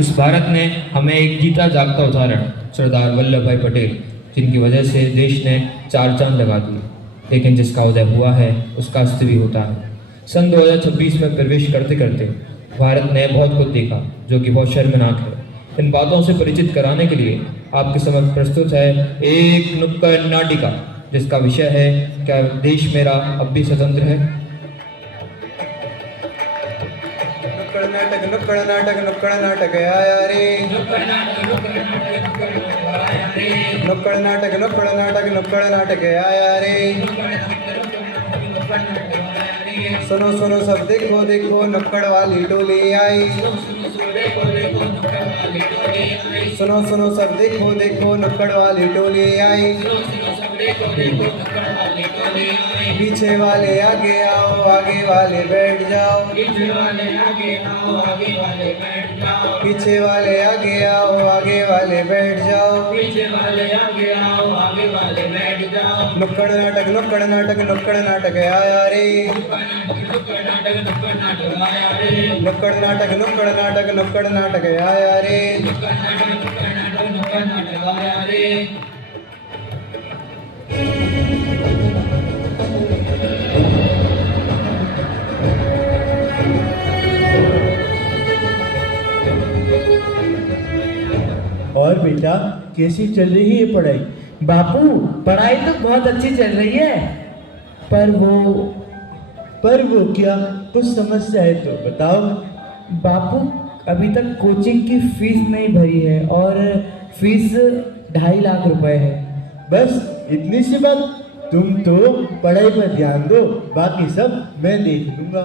इस भारत ने हमें एक जीता जागता उदाहरण सरदार वल्लभ भाई पटेल, जिनकी वजह से देश ने 4 चांद लगा दिए, लेकिन जिसका उदय हुआ है उसका अस्त भी होता है। सन 2026 में प्रवेश करते करते भारत ने बहुत कुछ देखा जो कि बहुत शर्मनाक है। इन बातों से परिचित कराने के लिए आपके समक्ष प्रस्तुत है एक नुक्कड़ नाटिका, जिसका विषय है क्या देश मेरा अब भी स्वतंत्र है। नुक्कड़ नाटक आया रे। नुक्कड़ नाटक आया रे। सुनो सुनो सब देखो देखो नुक्कड़ वाली टोली आई। सुनो सुनो सब देखो देखो नुक्कड़ वाली टोली आई। पीछे वाले आगे आओ, आगे वाले बैठ जाओ। पीछे वाले आगे आओ, आगे वाले बैठ जाओ। पीछे वाले आगे आओ, आगे वाले बैठ जाओ। पीछे वाले आगे आओ, आगे वाले बैठ जाओ। नुक्कड़ नाटक आया रे। नुक्कड़ नाटक आया रे। और बेटा कैसी चल रही है पढ़ाई? बापू पढ़ाई तो बहुत अच्छी चल रही है, पर वो क्या? कुछ समस्या है तो बताओ। बापू अभी तक कोचिंग की फीस नहीं भरी है और फीस 2.5 लाख रुपए है। बस इतनी सी बात? तुम तो पढ़ाई पर ध्यान दो, बाकी सब मैं देख लूंगा।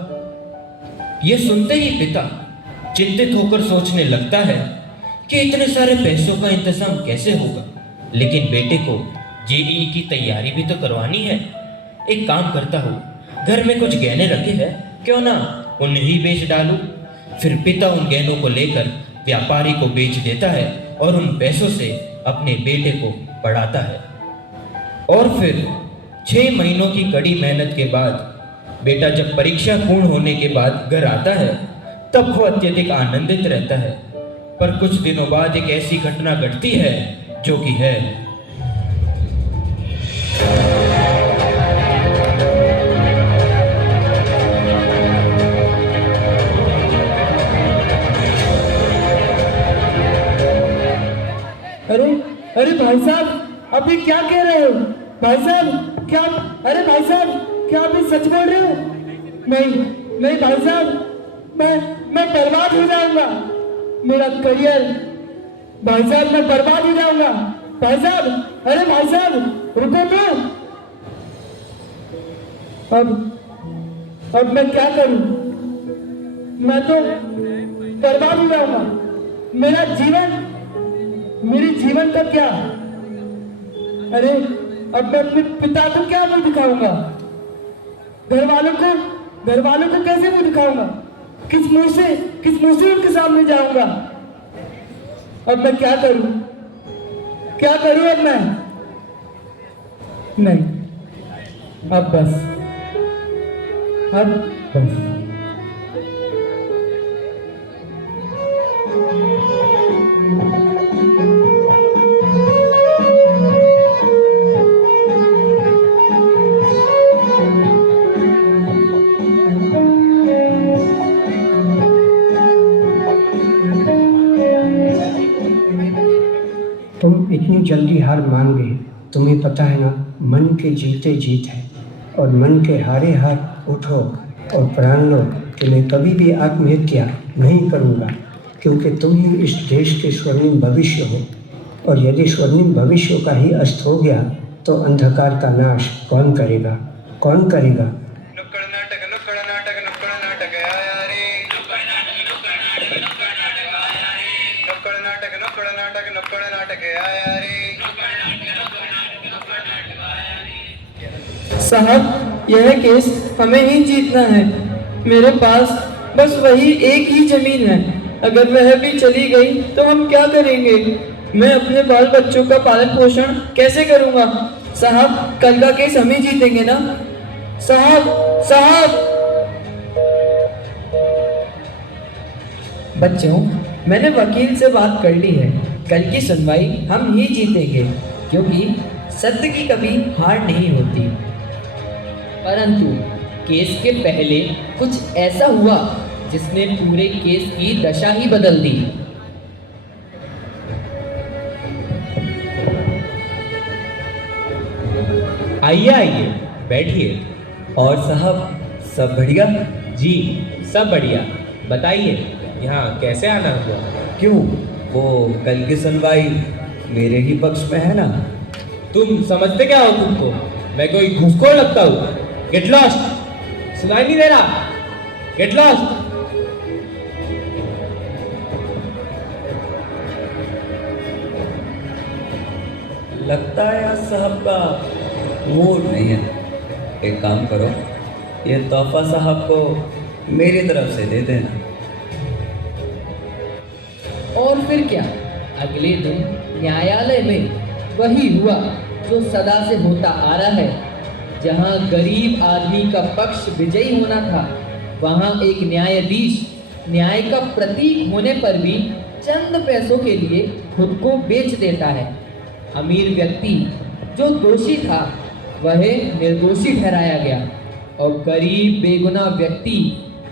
ये सुनते ही पिता चिंतित होकर सोचने लगता है कि इतने सारे पैसों का इंतजाम कैसे होगा, लेकिन बेटे को जेईई की तैयारी भी तो करवानी है। एक काम करता हूँ, घर में कुछ गहने रखे हैं, क्यों ना उन्हें ही बेच डालूं। फिर पिता उन गहनों को लेकर व्यापारी को बेच देता है और उन पैसों से अपने बेटे को पढ़ाता है। और फिर 6 महीनों की कड़ी मेहनत के बाद बेटा जब परीक्षा पूर्ण होने के बाद घर आता है, तब वो अत्यधिक आनंदित रहता है। पर कुछ दिनों बाद एक ऐसी घटना घटती है जो कि है अरे भाई साहब, अभी क्या कह रहे हो? भाई साहब क्या? अरे भाई साहब क्या अभी सच बोल रहे हो? नहीं भाई साहब, मैं बर्बाद हो जाऊंगा। मेरा करियर, भाई साहब मैं बर्बाद हो जाऊंगा। भाई साहब, अरे भाई साहब रुको तो। अब मैं क्या करूं? मैं तो बर्बाद हो जाऊंगा। मेरे जीवन का क्या? अरे अब मैं अपने पिता को क्या मुंह दिखाऊंगा? घर वालों को कैसे मुंह दिखाऊंगा? किस मुंह से उनके सामने जाऊंगा? अब मैं क्या करूं अब मैं? नहीं, अब बस। तुम इतनी जल्दी हार मान गए। तुम्हें पता है ना, मन के जीते जीत है और मन के हारे हार उठो और प्राण लो कि मैं कभी भी आत्महत्या नहीं करूँगा, क्योंकि तुम ही इस देश के स्वर्णिम भविष्य हो। और यदि स्वर्णिम भविष्य का ही अस्त हो गया तो अंधकार का नाश कौन करेगा? नुक्कड़ नाटक आया रे। नुक्कड़ नाटक आया रे। साहब यह केस हमें ही जीतना है। मेरे पास बस वही एक ही जमीन है। अगर वह भी चली गई तो हम क्या करेंगे? मैं अपने बाल बच्चों का पालन पोषण कैसे करूंगा? साहब कल का केस हम ही जीतेंगे ना? साहब बच्चों, मैंने वकील से बात कर ली है। कल की सुनवाई हम ही जीतेंगे, क्योंकि सत्य की कभी हार नहीं होती। परंतु केस के पहले कुछ ऐसा हुआ जिसने पूरे केस की दशा ही बदल दी। आइए आइए, बैठिए। और साहब सब बढ़िया? जी सब बढ़िया। बताइए यहाँ कैसे आना हुआ? क्यों, वो कल की सुनवाई मेरे ही पक्ष में है ना? तुम समझते क्या हो तुमको? मैं कोई घूसखोर लगता हूँ? Get lost. सुनाई नहीं दे रहा? Get lost. लगता है आज साहब का मूड नहीं है। एक काम करो, ये तोहफा साहब को मेरी तरफ से दे देना। और फिर क्या, अगले दिन न्यायालय में वही हुआ जो सदा से होता आ रहा है। जहां गरीब आदमी का पक्ष विजयी होना था, वहां एक न्यायाधीश न्याय का प्रतीक होने पर भी चंद पैसों के लिए खुद को बेच देता है। अमीर व्यक्ति जो दोषी था वह निर्दोषी ठहराया गया और गरीब बेगुनाह व्यक्ति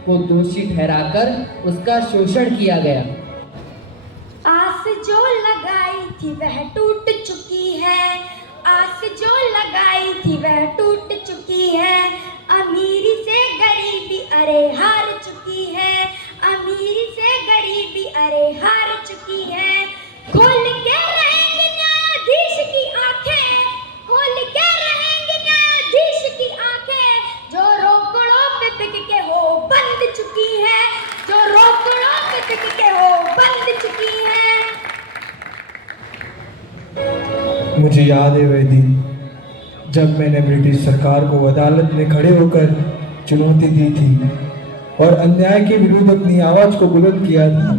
को दोषी ठहराकर उसका शोषण किया गया। आस जो लगाई थी वह टूट चुकी है, आस जो लगाई थी वह टूट चुकी है। अमीरी से गरीबी अरे हार चुकी है, अमीरी से गरीबी अरे हार चुकी है। खोल के रहेंगे न्यायाधीश की आंखें, खोल के रहेंगे न्यायाधीश की आंखें। जो रोकड़ों पे बिक के हो बंद चुकी है, जो रोकड़ों पे बिक के हो बंद चुकी है। मुझे याद है वह दिन जब मैंने ब्रिटिश सरकार को अदालत में खड़े होकर चुनौती दी थी और अन्याय के विरुद्ध अपनी आवाज को बुलंद किया था।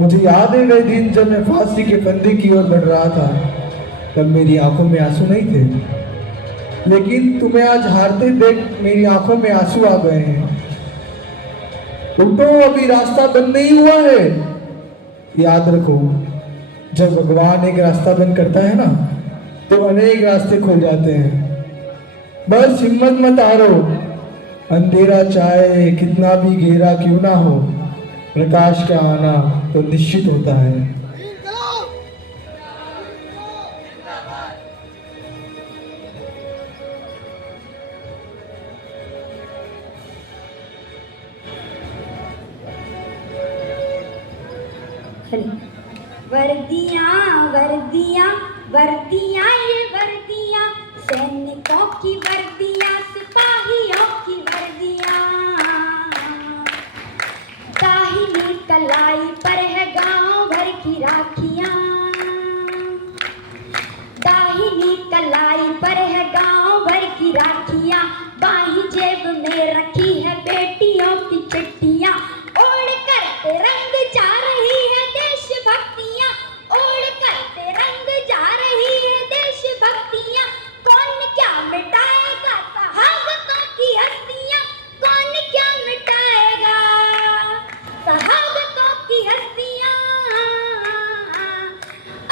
मुझे याद है वह दिन जब मैं फांसी के फंदे की ओर बढ़ रहा था। तब मेरी आंखों में आंसू नहीं थे, लेकिन तुम्हें आज हारते देख मेरी आंखों में आंसू आ गए हैं। उठो, अभी रास्ता बंद नहीं हुआ है। याद रखो, जब भगवान एक रास्ता बंद करता है ना, तो अनेक रास्ते खुल जाते हैं। बस हिम्मत मत हारो। अंधेरा चाहे कितना भी गहरा क्यों ना हो, प्रकाश का आना तो निश्चित होता है। वर्दियाँ वर्दियाँ वर्दियाँ ये वर्दियाँ, सैनिकों की वर्दियाँ, सिपाहियों की वर्दियाँ। दाहिनी कलाई पर है गांव भर की राखियाँ, दाहिनी कलाई पर है गांव भर की राखियाँ। बाहीं जेब में रखी है बेटियों की चिट्ठियाँ। ओढ़ कर तिरंग जा रही है देशभक्तियाँ, ओढ़ कर तिरंग जा रही है देशभक्तियाँ। कौन क्या मिटाएगा सहाबतों की हस्तियाँ, कौन क्या मिटाएगा सहाबतों की हस्तियाँ।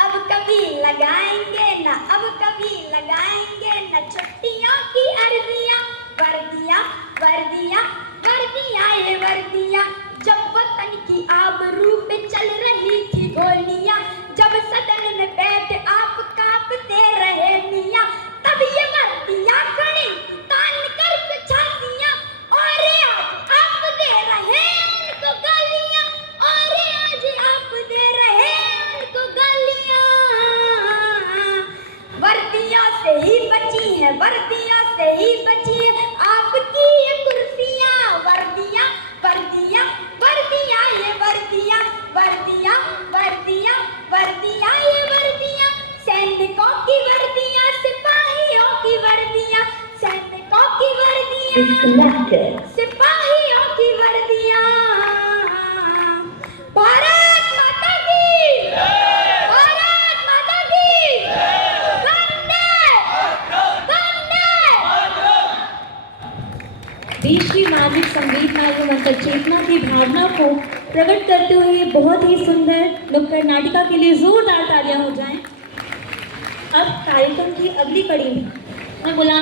अब कभी लगाएंगे न, अब कभी लगाएंगे न छुट्टियों की अर्जियाँ। वर्दियाँ वर्दियाँ वर्दियाँ ये वर्दियाँ, जब वतन की आबरू पे चल रही थी गोलियां, जब सदन में बैठ आप कांपते रहे मियां, तब ये वर्दियां खड़ी तान कर छातियां। और आज आप दे रहे उनको गालियां, और आज आप दे रहे उनको गालियां। वर्दियां से ही बची है, वर्दियां से ही बची है आपकी ये कुर्सियां। वर्दियां वर्दियां वर्दियां ये वर्दियां, वर्दियां वर्दियां वर्दियां ये वर्दियां। सैनिकों की वर्दियां, सिपाहियों की वर्दियां, सैनिकों की वर्दियां, सिपाहियों की वर्दियां। भारत माता की, भारत माता की, वंदे वंदे। देश की नागरिक संवेदना एवं अंतर चेतना की भावना को प्रकट करते हुए ये बहुत ही सुंदर नुक्कड़ नाटिका के लिए जोरदार तालियां हो जाएं। अब कार्यक्रम की अगली कड़ी में मैं बुलाना